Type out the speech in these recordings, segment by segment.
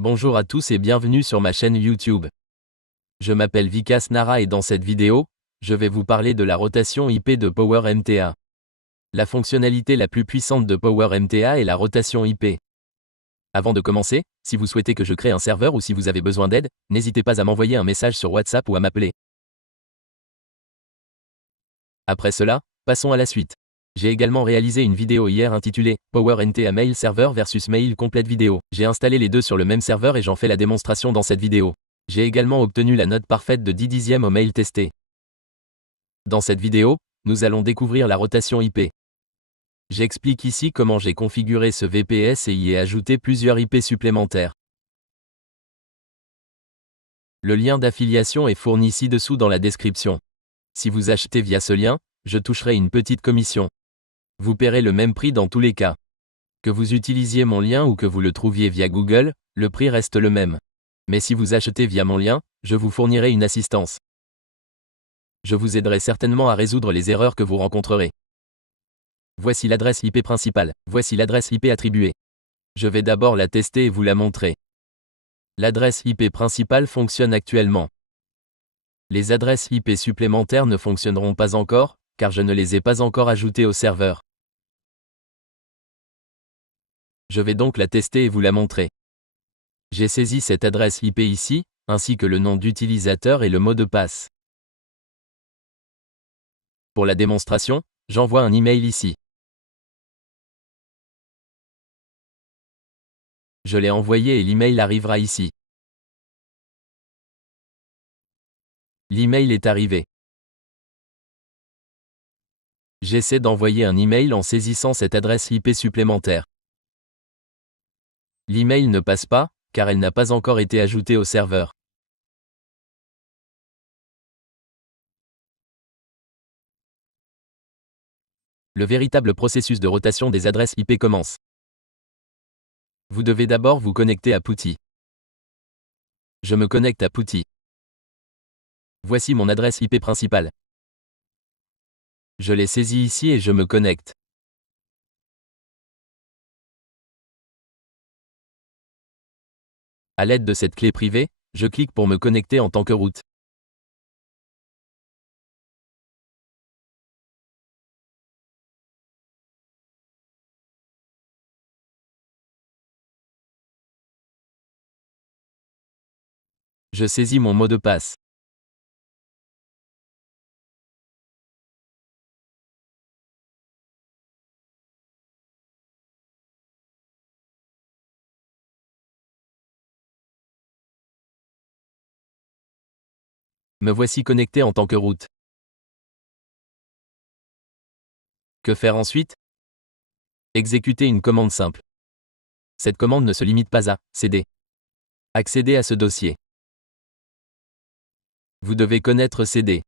Bonjour à tous et bienvenue sur ma chaîne YouTube. Je m'appelle Vikas Nara et dans cette vidéo, je vais vous parler de la rotation IP de PowerMTA. La fonctionnalité la plus puissante de PowerMTA est la rotation IP. Avant de commencer, si vous souhaitez que je crée un serveur ou si vous avez besoin d'aide, n'hésitez pas à m'envoyer un message sur WhatsApp ou à m'appeler. Après cela, passons à la suite. J'ai également réalisé une vidéo hier intitulée « PowerMTA Mail Server versus Mail Complete Vidéo ». J'ai installé les deux sur le même serveur et j'en fais la démonstration dans cette vidéo. J'ai également obtenu la note parfaite de 10 dixièmes au mail testé. Dans cette vidéo, nous allons découvrir la rotation IP. J'explique ici comment j'ai configuré ce VPS et y ai ajouté plusieurs IP supplémentaires. Le lien d'affiliation est fourni ci-dessous dans la description. Si vous achetez via ce lien, je toucherai une petite commission. Vous paierez le même prix dans tous les cas. Que vous utilisiez mon lien ou que vous le trouviez via Google, le prix reste le même. Mais si vous achetez via mon lien, je vous fournirai une assistance. Je vous aiderai certainement à résoudre les erreurs que vous rencontrerez. Voici l'adresse IP principale, voici l'adresse IP attribuée. Je vais d'abord la tester et vous la montrer. L'adresse IP principale fonctionne actuellement. Les adresses IP supplémentaires ne fonctionneront pas encore, car je ne les ai pas encore ajoutées au serveur. Je vais donc la tester et vous la montrer. J'ai saisi cette adresse IP ici, ainsi que le nom d'utilisateur et le mot de passe. Pour la démonstration, j'envoie un email ici. Je l'ai envoyé et l'email arrivera ici. L'email est arrivé. J'essaie d'envoyer un email en saisissant cette adresse IP supplémentaire. L'email ne passe pas, car elle n'a pas encore été ajoutée au serveur. Le véritable processus de rotation des adresses IP commence. Vous devez d'abord vous connecter à PuTTY. Je me connecte à PuTTY. Voici mon adresse IP principale. Je l'ai saisie ici et je me connecte. À l'aide de cette clé privée, je clique pour me connecter en tant que route. Je saisis mon mot de passe. Me voici connecté en tant que route. Que faire ensuite? Exécuter une commande simple. Cette commande ne se limite pas à CD. Accéder à ce dossier. Vous devez connaître CD.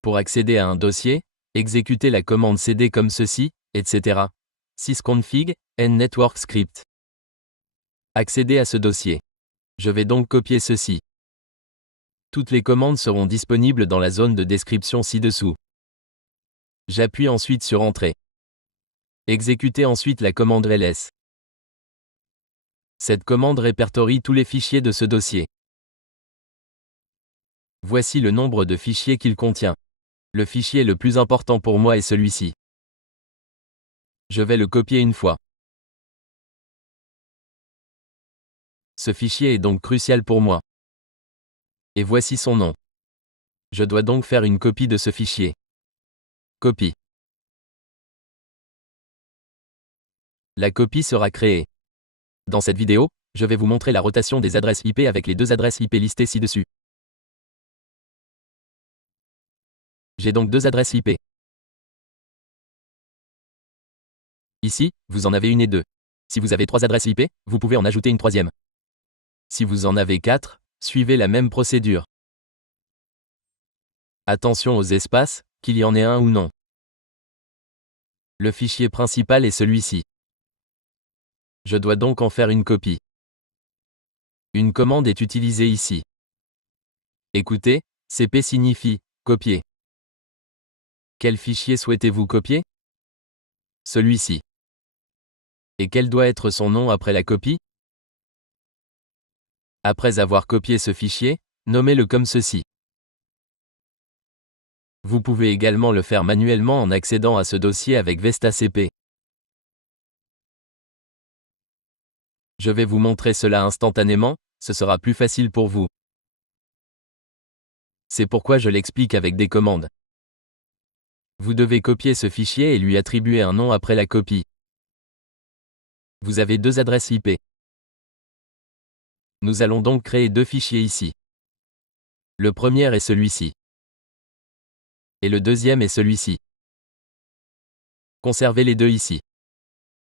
Pour accéder à un dossier, exécutez la commande CD comme ceci, etc. sysconfig, network script. Accéder à ce dossier. Je vais donc copier ceci. Toutes les commandes seront disponibles dans la zone de description ci-dessous. J'appuie ensuite sur Entrée. Exécutez ensuite la commande ls. Cette commande répertorie tous les fichiers de ce dossier. Voici le nombre de fichiers qu'il contient. Le fichier le plus important pour moi est celui-ci. Je vais le copier une fois. Ce fichier est donc crucial pour moi. Et voici son nom. Je dois donc faire une copie de ce fichier. Copie. La copie sera créée. Dans cette vidéo, je vais vous montrer la rotation des adresses IP avec les deux adresses IP listées ci-dessus. J'ai donc deux adresses IP. Ici, vous en avez une et deux. Si vous avez trois adresses IP, vous pouvez en ajouter une troisième. Si vous en avez quatre, suivez la même procédure. Attention aux espaces, qu'il y en ait un ou non. Le fichier principal est celui-ci. Je dois donc en faire une copie. Une commande est utilisée ici. Écoutez, CP signifie « copier ». Quel fichier souhaitez-vous copier? Celui-ci. Et quel doit être son nom après la copie? Après avoir copié ce fichier, nommez-le comme ceci. Vous pouvez également le faire manuellement en accédant à ce dossier avec VestaCP. Je vais vous montrer cela instantanément, ce sera plus facile pour vous. C'est pourquoi je l'explique avec des commandes. Vous devez copier ce fichier et lui attribuer un nom après la copie. Vous avez deux adresses IP. Nous allons donc créer deux fichiers ici. Le premier est celui-ci. Et le deuxième est celui-ci. Conservez les deux ici.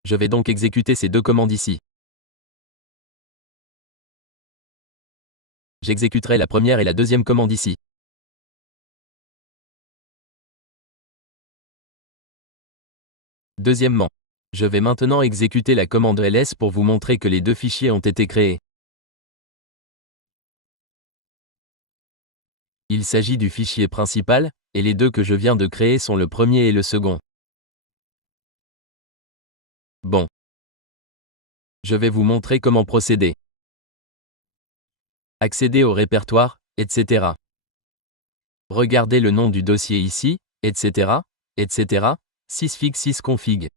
Je vais donc exécuter ces deux commandes ici. J'exécuterai la première et la deuxième commande ici. Deuxièmement, je vais maintenant exécuter la commande ls pour vous montrer que les deux fichiers ont été créés. Il s'agit du fichier principal, et les deux que je viens de créer sont le premier et le second. Bon. Je vais vous montrer comment procéder. Accéder au répertoire, etc. Regardez le nom du dossier ici, etc., etc., sysfig sysconfig.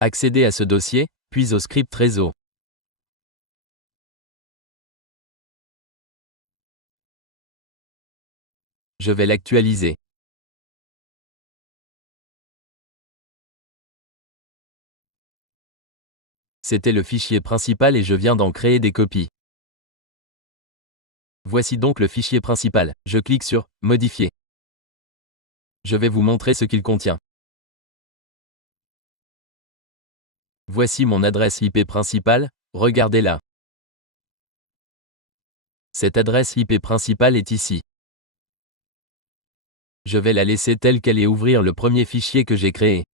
Accédez à ce dossier, puis au script réseau. Je vais l'actualiser. C'était le fichier principal et je viens d'en créer des copies. Voici donc le fichier principal. Je clique sur « Modifier ». Je vais vous montrer ce qu'il contient. Voici mon adresse IP principale, regardez-la. Cette adresse IP principale est ici. Je vais la laisser telle qu'elle et ouvrir le premier fichier que j'ai créé.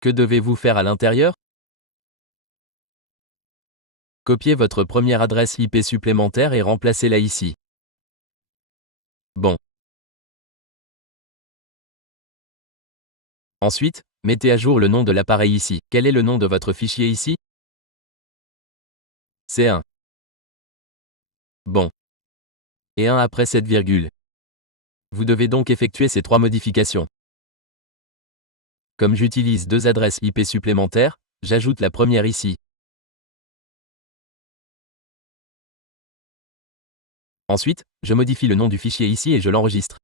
Que devez-vous faire à l'intérieur? Copiez votre première adresse IP supplémentaire et remplacez-la ici. Bon. Ensuite, mettez à jour le nom de l'appareil ici. Quel est le nom de votre fichier ici? C'est 1. Bon. Et 1 après cette virgule. Vous devez donc effectuer ces trois modifications. Comme j'utilise deux adresses IP supplémentaires, j'ajoute la première ici. Ensuite, je modifie le nom du fichier ici et je l'enregistre.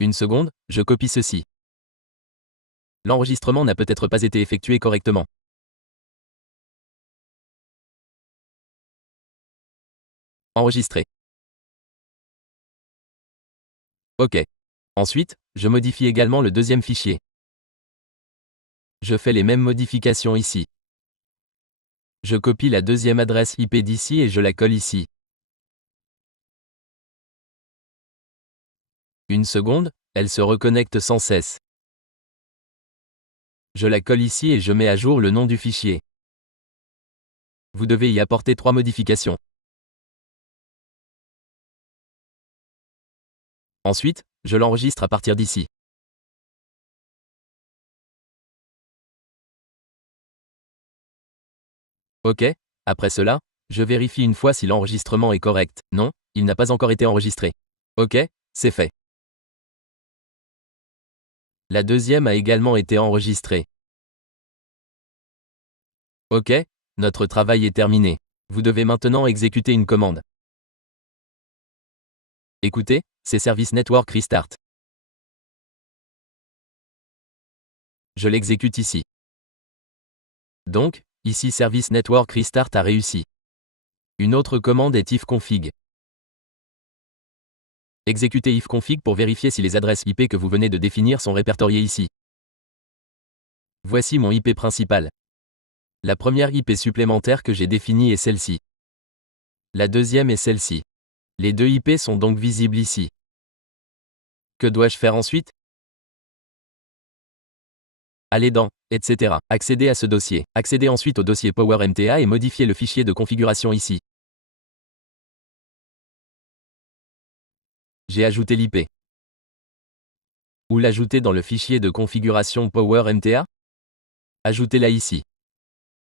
Une seconde, je copie ceci. L'enregistrement n'a peut-être pas été effectué correctement. Enregistrer. OK. Ensuite, je modifie également le deuxième fichier. Je fais les mêmes modifications ici. Je copie la deuxième adresse IP d'ici et je la colle ici. Une seconde, elle se reconnecte sans cesse. Je la colle ici et je mets à jour le nom du fichier. Vous devez y apporter trois modifications. Ensuite, je l'enregistre à partir d'ici. OK. Après cela, je vérifie une fois si l'enregistrement est correct. Non, il n'a pas encore été enregistré. OK, c'est fait. La deuxième a également été enregistrée. OK, notre travail est terminé. Vous devez maintenant exécuter une commande. Écoutez, c'est Service Network Restart. Je l'exécute ici. Donc, ici Service Network Restart a réussi. Une autre commande est ifconfig. Exécutez ifconfig pour vérifier si les adresses IP que vous venez de définir sont répertoriées ici. Voici mon IP principal. La première IP supplémentaire que j'ai définie est celle-ci. La deuxième est celle-ci. Les deux IP sont donc visibles ici. Que dois-je faire ensuite? Allez dans « etc. » Accédez à ce dossier. Accédez ensuite au dossier PowerMTA et modifiez le fichier de configuration ici. J'ai ajouté l'IP. Ou l'ajouter dans le fichier de configuration PowerMTA? Ajoutez-la ici.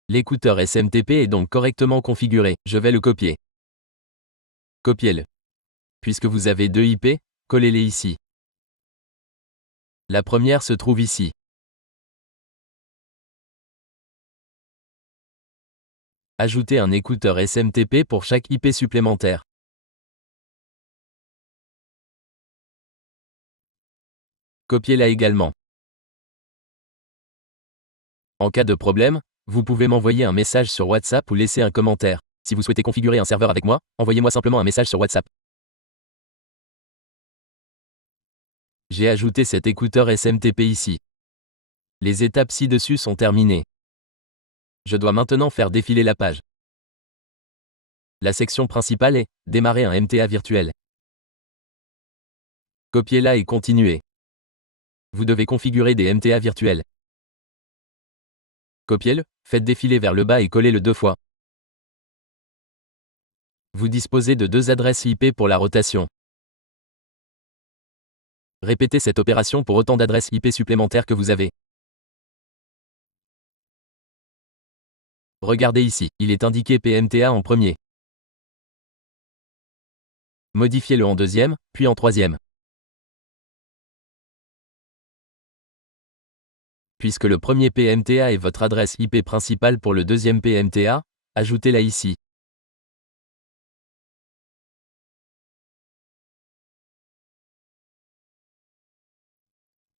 L'écouteur SMTP est donc correctement configuré, je vais le copier. Copiez-le. Puisque vous avez deux IP, collez-les ici. La première se trouve ici. Ajoutez un écouteur SMTP pour chaque IP supplémentaire. Copiez-la également. En cas de problème, vous pouvez m'envoyer un message sur WhatsApp ou laisser un commentaire. Si vous souhaitez configurer un serveur avec moi, envoyez-moi simplement un message sur WhatsApp. J'ai ajouté cet écouteur SMTP ici. Les étapes ci-dessus sont terminées. Je dois maintenant faire défiler la page. La section principale est « Démarrer un MTA virtuel ». Copiez-la et continuez. Vous devez configurer des MTA virtuels. Copiez-le, faites défiler vers le bas et collez-le 2 fois. Vous disposez de 2 adresses IP pour la rotation. Répétez cette opération pour autant d'adresses IP supplémentaires que vous avez. Regardez ici, il est indiqué PMTA en premier. Modifiez-le en deuxième, puis en troisième. Puisque le premier PMTA est votre adresse IP principale pour le deuxième PMTA, ajoutez-la ici.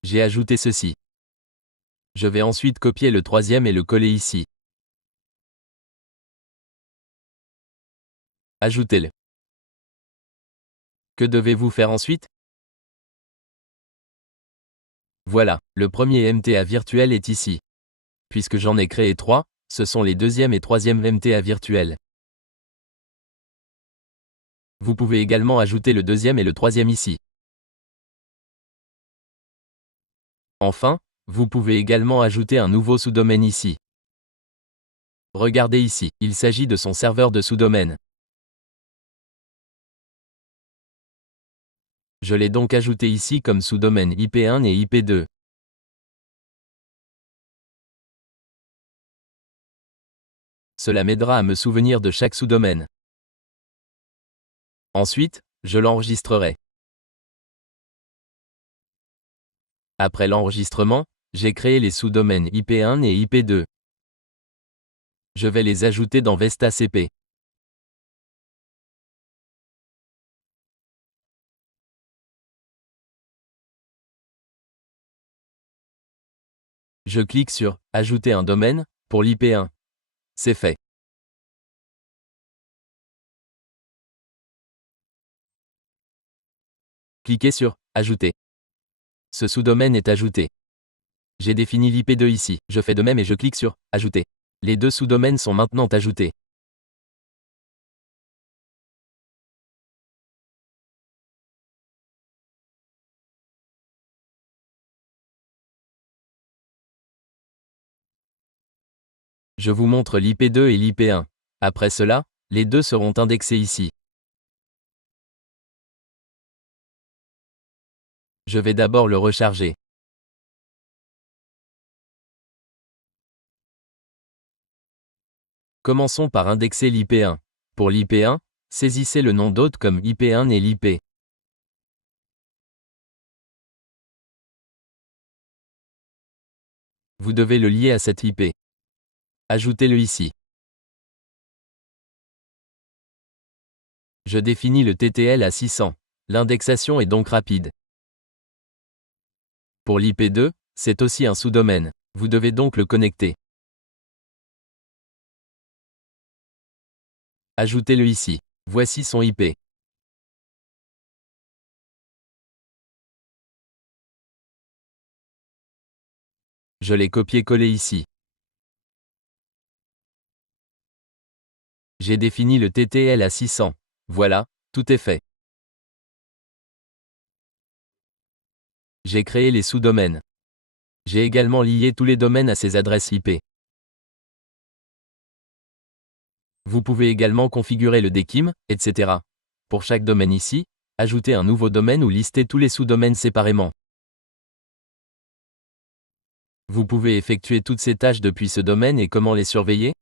J'ai ajouté ceci. Je vais ensuite copier le troisième et le coller ici. Ajoutez-le. Que devez-vous faire ensuite? Voilà, le premier MTA virtuel est ici. Puisque j'en ai créé 3, ce sont les deuxième et troisième MTA virtuels. Vous pouvez également ajouter le deuxième et le troisième ici. Enfin, vous pouvez également ajouter un nouveau sous-domaine ici. Regardez ici, il s'agit de son serveur de sous-domaine. Je l'ai donc ajouté ici comme sous-domaine IP1 et IP2. Cela m'aidera à me souvenir de chaque sous-domaine. Ensuite, je l'enregistrerai. Après l'enregistrement, j'ai créé les sous-domaines IP1 et IP2. Je vais les ajouter dans Vesta CP. Je clique sur « Ajouter un domaine » pour l'IP1. C'est fait. Cliquez sur « Ajouter ». Ce sous-domaine est ajouté. J'ai défini l'IP2 ici, je fais de même et je clique sur « Ajouter ». Les deux sous-domaines sont maintenant ajoutés. Je vous montre l'IP2 et l'IP1. Après cela, les deux seront indexés ici. Je vais d'abord le recharger. Commençons par indexer l'IP1. Pour l'IP1, saisissez le nom d'hôte comme IP1 et l'IP. Vous devez le lier à cette IP. Ajoutez-le ici. Je définis le TTL à 600. L'indexation est donc rapide. Pour l'IP2, c'est aussi un sous-domaine. Vous devez donc le connecter. Ajoutez-le ici. Voici son IP. Je l'ai copié-collé ici. J'ai défini le TTL à 600. Voilà, tout est fait. J'ai créé les sous-domaines. J'ai également lié tous les domaines à ces adresses IP. Vous pouvez également configurer le DKIM, etc. Pour chaque domaine ici, ajoutez un nouveau domaine ou listez tous les sous-domaines séparément. Vous pouvez effectuer toutes ces tâches depuis ce domaine et comment les surveiller?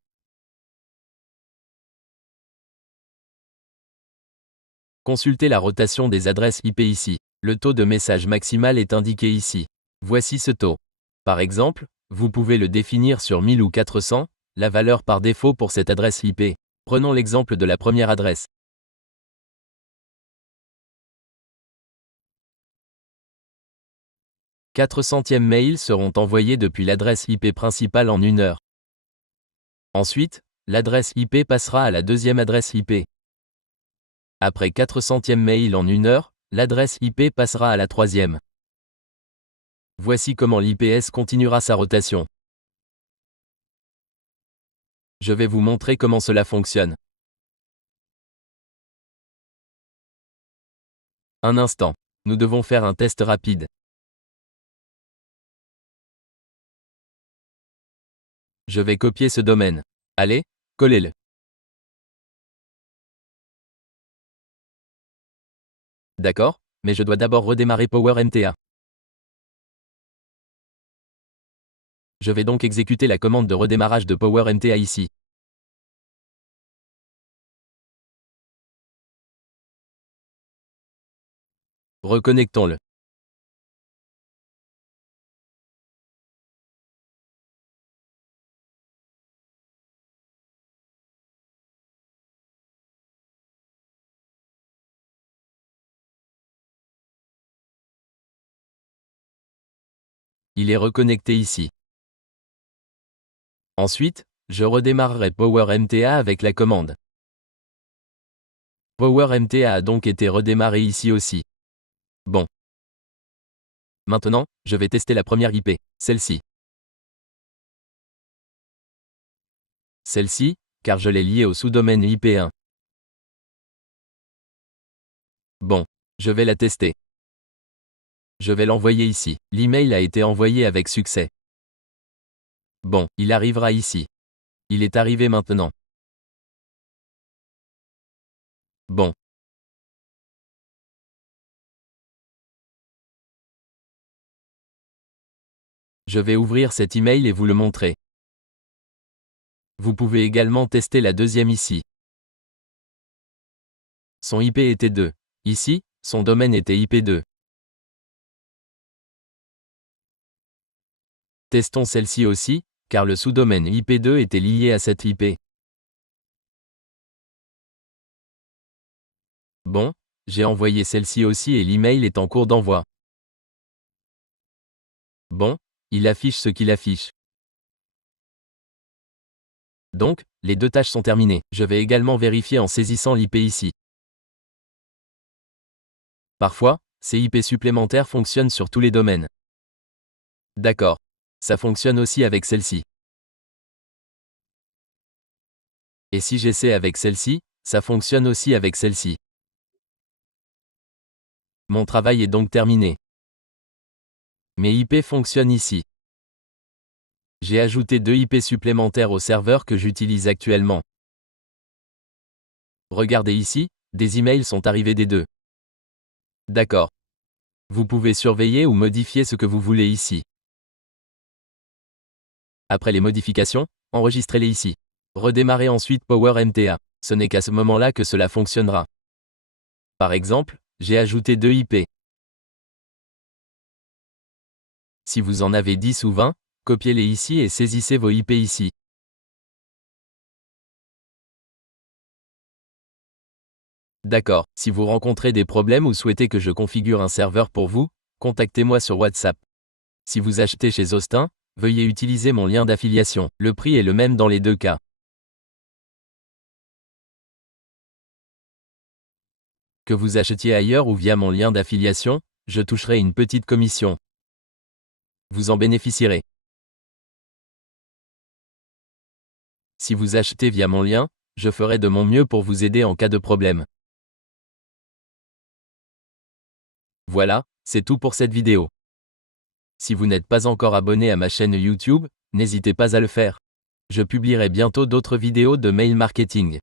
Consultez la rotation des adresses IP ici. Le taux de message maximal est indiqué ici. Voici ce taux. Par exemple, vous pouvez le définir sur 1000 ou 400, la valeur par défaut pour cette adresse IP. Prenons l'exemple de la première adresse. 400e mails seront envoyés depuis l'adresse IP principale en 1 heure. Ensuite, l'adresse IP passera à la deuxième adresse IP. Après 400e mail en 1 heure, l'adresse IP passera à la troisième. Voici comment l'IPS continuera sa rotation. Je vais vous montrer comment cela fonctionne. Un instant. Nous devons faire un test rapide. Je vais copier ce domaine. Allez, collez-le. D'accord, mais je dois d'abord redémarrer PowerMTA. Je vais donc exécuter la commande de redémarrage de PowerMTA ici. Reconnectons-le. Il est reconnecté ici. Ensuite, je redémarrerai PowerMTA avec la commande. PowerMTA a donc été redémarré ici aussi. Bon. Maintenant, je vais tester la première IP, celle-ci. Celle-ci, car je l'ai liée au sous-domaine IP1. Bon, je vais la tester. Je vais l'envoyer ici. L'email a été envoyé avec succès. Bon, il arrivera ici. Il est arrivé maintenant. Bon. Je vais ouvrir cet email et vous le montrer. Vous pouvez également tester la deuxième ici. Son IP était 2. Ici, son domaine était IP2. Testons celle-ci aussi, car le sous-domaine IP2 était lié à cette IP. Bon, j'ai envoyé celle-ci aussi et l'email est en cours d'envoi. Bon, il affiche ce qu'il affiche. Donc, les deux tâches sont terminées. Je vais également vérifier en saisissant l'IP ici. Parfois, ces IP supplémentaires fonctionnent sur tous les domaines. D'accord. Ça fonctionne aussi avec celle-ci. Et si j'essaie avec celle-ci, ça fonctionne aussi avec celle-ci. Mon travail est donc terminé. Mes IP fonctionnent ici. J'ai ajouté 2 IP supplémentaires au serveur que j'utilise actuellement. Regardez ici, des emails sont arrivés des deux. D'accord. Vous pouvez surveiller ou modifier ce que vous voulez ici. Après les modifications, enregistrez-les ici. Redémarrez ensuite PowerMTA. Ce n'est qu'à ce moment-là que cela fonctionnera. Par exemple, j'ai ajouté 2 IP. Si vous en avez 10 ou 20, copiez-les ici et saisissez vos IP ici. D'accord. Si vous rencontrez des problèmes ou souhaitez que je configure un serveur pour vous, contactez-moi sur WhatsApp. Si vous achetez chez Austin, veuillez utiliser mon lien d'affiliation. Le prix est le même dans les deux cas. Que vous achetiez ailleurs ou via mon lien d'affiliation, je toucherai une petite commission. Vous en bénéficierez. Si vous achetez via mon lien, je ferai de mon mieux pour vous aider en cas de problème. Voilà, c'est tout pour cette vidéo. Si vous n'êtes pas encore abonné à ma chaîne YouTube, n'hésitez pas à le faire. Je publierai bientôt d'autres vidéos de mail marketing.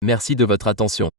Merci de votre attention.